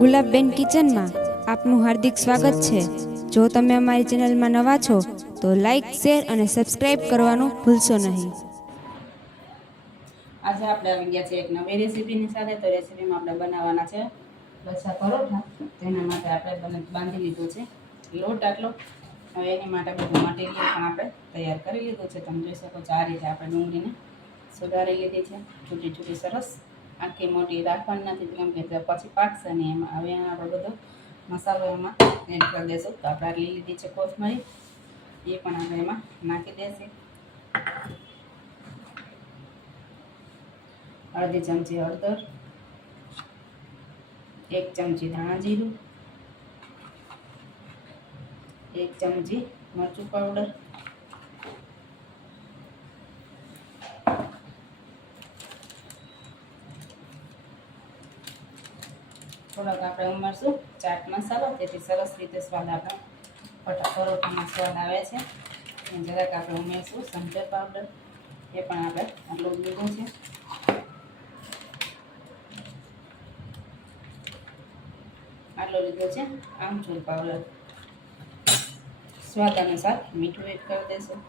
ગુલાબબેન કિચનમાં આપનું હાર્દિક સ્વાગત છે. જો તમે અમારી ચેનલમાં નવા છો, તો લાઈક, શેર અને સબસ્ક્રાઇબ કરવાનું ભૂલશો નહીં. આજે આપણે આવી ગયા છે એક નવી રેસીપીની સાથે. તો રેસીપીમાં આપણે બનાવવાના છે લચ્છા પરોઠા. તેના માટે આપણે બાંધી લીધું છે લોટ આટલો. હવે એની માટે બધું મટીરિયલ પણ આપણે તૈયાર કરી લીધું છે. તમે જોઈ શકો છો આ રીતે આપણે ડુંગળીને સુધારી લીધી છે. છૂટી છૂટી સરસ. આખી મોટી રાખવાની નથી કેમ કે પછી પાકશે નહીં એમાં. હવે આપણે બધો મસાલો એમાં એડ કરી દેશું. તો આપણે આટલી લીધી છે કોથમરી. એ પણ આપણે એમાં નાખી દેશે. અડધી ચમચી હળદર, એક ચમચી ધાણા જીરું, એક ચમચી મરચું પાવડર થોડોક આપણે ઉમેરશું. ચાટ મસાલો, તેથી સરસ રીતે સ્વાદ આપણે પટા પરોઠામાં સ્વાદ આવે છે. અને જરાક આપણે ઉમેરશું. સંચર પાવડર એ પણ આપણે આટલું લીધું છે. આટલો લીધો છે. આમચૂર પાવડર સ્વાદ અનુસાર મીઠું એડ કરી દઈશું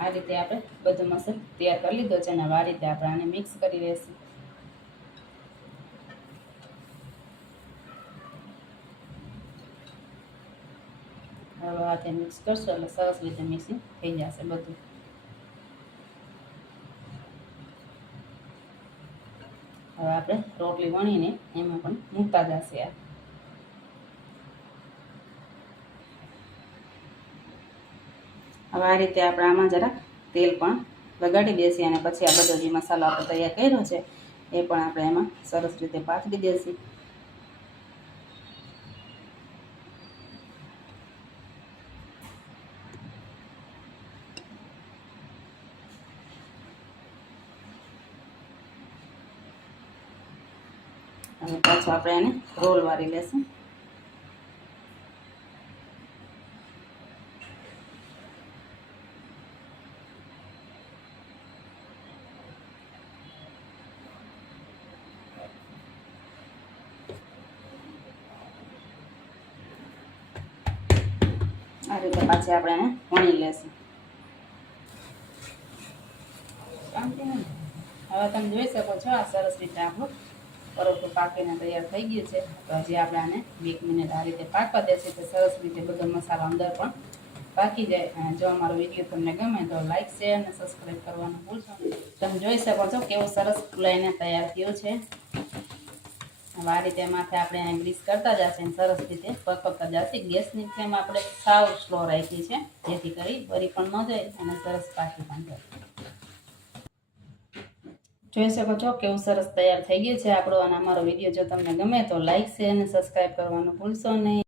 આ રીતે આપણે બધો મસાલો તૈયાર કરી લીધો છે અને આ રીતે આપણે આને મિક્સ કરી દઈશું હવે હાથે મિક્સ કરશો એટલે સરસ રીતે મિક્સિંગ થઈ જશે બધું. હવે આપણે રોટલી વણીને એમાં પણ મૂકતા જશે આ. હવે આ રીતે આપણે આમાં જરાક તેલ પણ લગાડી દેશે અને પછી આ બધો જે મસાલો આપણે તૈયાર કર્યો છે, એ પણ આપણે એમાં સરસ રીતે પાથરી દેશે. અને પાછું આપણે એને રોલ વાળી લેશું આ રીતે પાછી આપણે એને વણી લેશું? હવે તમે જોઈ શકો છો આ સરસ રીતે આપણું પરોઠું પાકીને તૈયાર થઈ ગયું છે. તો હજી આપણે આને એક મિનિટ આ રીતે પાકવા દેશે તો સરસ રીતે બધો મસાલો અંદર પણ પાકી જાય. અને જો અમારો વીડિયો તમને ગમે તો લાઇક શેર અને સબસ્ક્રાઈબ કરવાનું ભૂલશો તમે જોઈ શકો છો કેવો સરસ ફૂલાઈને તૈયાર થયો છે. આ રીતે માથે આપણે ગ્રીસ કરતા જશે અને સરસ રીતે પકવતા જશે. ગેસની ફ્લેમ આપણે સાવ સ્લો રાખી છે. જેથી કરી વરી પણ ન જાય અને સરસ પાકી પણ જાય. જોઈ શકો છો કેવું સરસ તૈયાર થઈ ગયું છે આપણો અને અમારો વીડિયો જો તમને ગમે તો લાઇક શેર અને સબસ્ક્રાઈબ કરવાનું ભૂલશો નહીં.